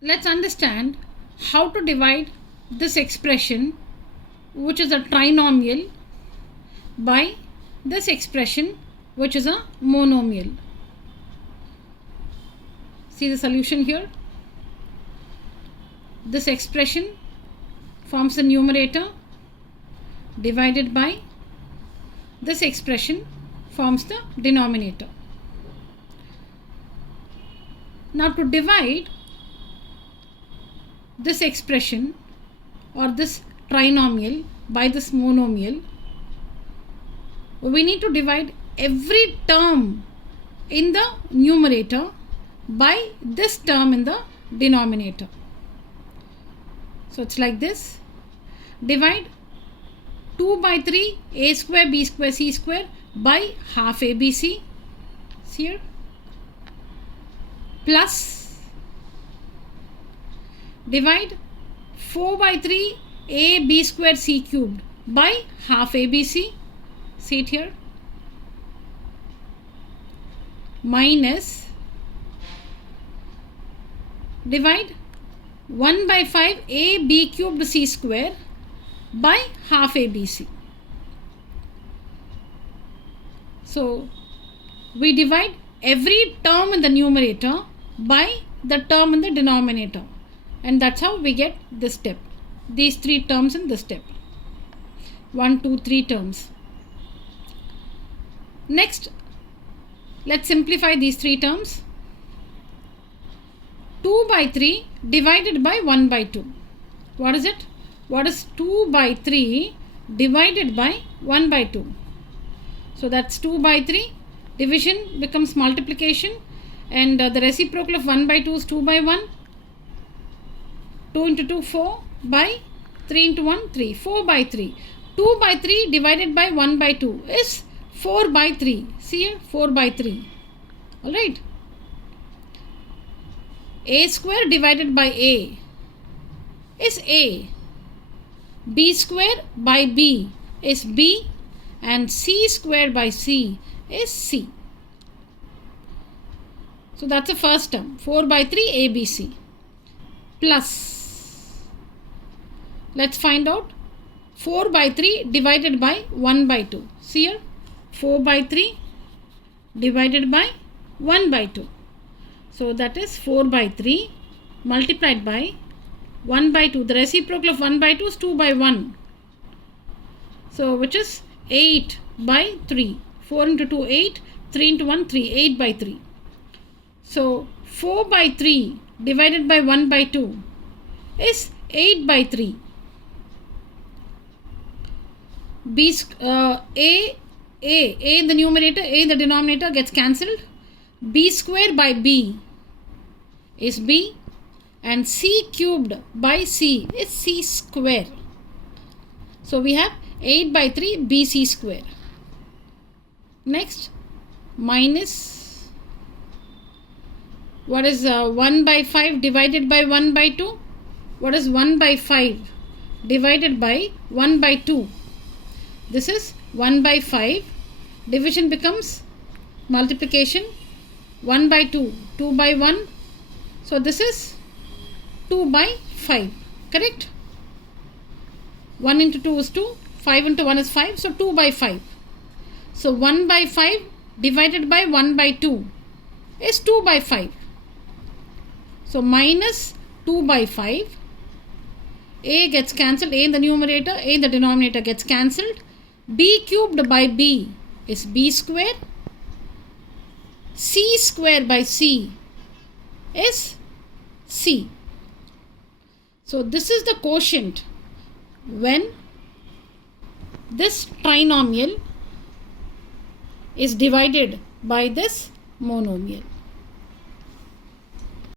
let's understand how to divide this expression, which is a trinomial, by this expression, which is a monomial. See the solution here. This expression forms the numerator divided by this expression forms the denominator. Now to divide this expression or this trinomial by this monomial, we need to divide every term in the numerator by this term in the denominator. So it's like this. Divide 2 by 3 a square b square c square by half abc. See here. Plus divide 4 by 3 a b square c cubed by half abc. See it here. Minus divide 1 by 5 a b cubed c square by half abc. So we divide every term in the numerator by the term in the denominator, and that's how we get this step, these three terms in this step. 1, 2, 3 terms. Next, let's simplify these three terms. 2 by 3 divided by 1 by 2. What is it? What is 2 by 3 divided by 1 by 2? So that's 2 by 3. Division becomes multiplication, and the reciprocal of 1 by 2 is 2 by 1. 2 into 2, 4 by 3 into 1, 3. 4 by 3. 2 by 3 divided by 1 by 2 is 4 by 3. See here, 4 by 3. Alright. A square divided by A is A. B square by B is B, and C square by C is C. So that's the first term, 4 by 3 ABC. Plus, let's find out 4 by 3 divided by 1 by 2. See here, 4 by 3 divided by 1 by 2. So that is 4 by 3 multiplied by 1 by 2. The reciprocal of 1 by 2 is 2 by 1. So which is 8 by 3. 4 into 2, 8. 3 into 1, 3. 8 by 3. So 4 by 3 divided by 1 by 2 is 8 by 3. A in the numerator, A in the denominator gets cancelled. B square by B is B, and C cubed by C is C square. So we have 8 by 3 BC square. Next, minus, what is 1 by 5 divided by 1 by 2? What is 1 by 5 divided by 1 by 2? This is 1 by 5. Division becomes multiplication. 1 by 2, 2 by 1. So this is 2 by 5. Correct? 1 into 2 is 2. 5 into 1 is 5. So 2 by 5. So 1 by 5 divided by 1 by 2 is 2 by 5. So minus 2 by 5. A gets cancelled. A in the numerator, A in the denominator gets cancelled. B cubed by B is B square. C square by C is C. So this is the quotient when this trinomial is divided by this monomial.